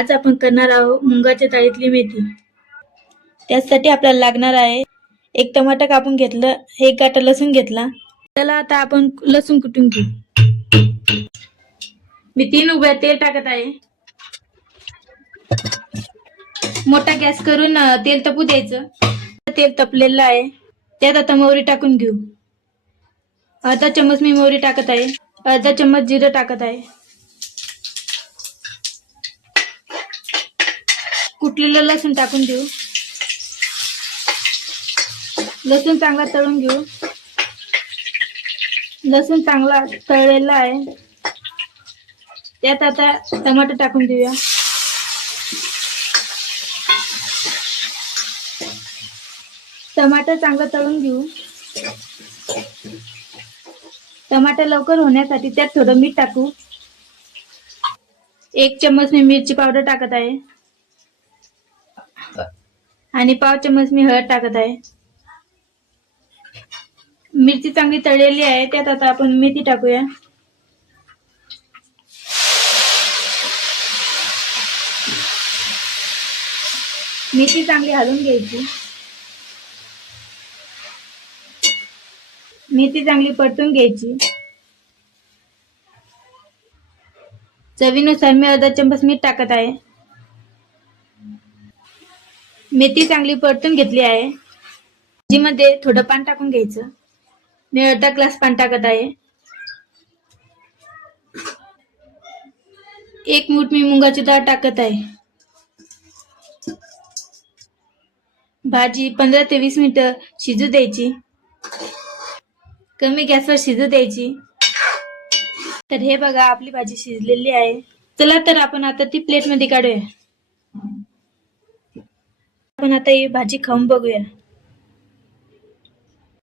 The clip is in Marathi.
आज आपण करणार आहोत मुंगाच्या डाळीतली मेथी। त्यासाठी आपल्याला लागणार आहे एक टमाटर कापून घेतलं, एक गाठा लसूण घेतला। चला आता आपण लसूण कुटून घेऊ। मी 3 उभ्या तेल टाकत आहे। मोठा गॅस करून तेल तपू द्यायचं। तेल तपलेलं आहे, त्यात आता मोहरी टाकून घेऊ। अर्धा चम्मच मी मोहरी टाकत आहे, अर्धा चम्मच जिरं टाकत आहे। कुटलेलं लसूण टाकून देऊ। लसूण चांगला तळून घेऊ। लसूण चांगला तळलेला आहे, त्यात आता टमाटर टाकून देऊया। टमाटर चांगलं तळून घेऊ। टमाटर लवकर होण्यासाठी त्यात थोडं मीठ टाकू। 1 चम्मच मी मिरची पावडर टाकत आहे आणि 1/2 चम्मच मी हळद टाकत आहे। मिरची चांगली तळलेली आहे, त्यात आता आपण मेथी टाकूया। मेथी चांगली हलवून घ्यायची। मेथी चांगली परतून घ्यायची। चवीनुसार मी अर्धा चम्मच मीठ टाकत आहे। मेथी चांगली परतून घेतली आहे। भाजीमध्ये थोडं पाणी टाकून घ्यायचं। मी अर्धा ग्लास पाणी टाकत आहे। 1 मूठ मी मुगाची डाळ टाकत आहे। भाजी 15 ते 20 मिनिटं शिजू द्यायची। कमी गॅसवर शिजू द्यायची। तर हे बघा, आपली भाजी शिजलेली आहे। चला तर आपण आता ती प्लेटमध्ये काढूया। आपण आता ही भाजी खाऊन बघूया।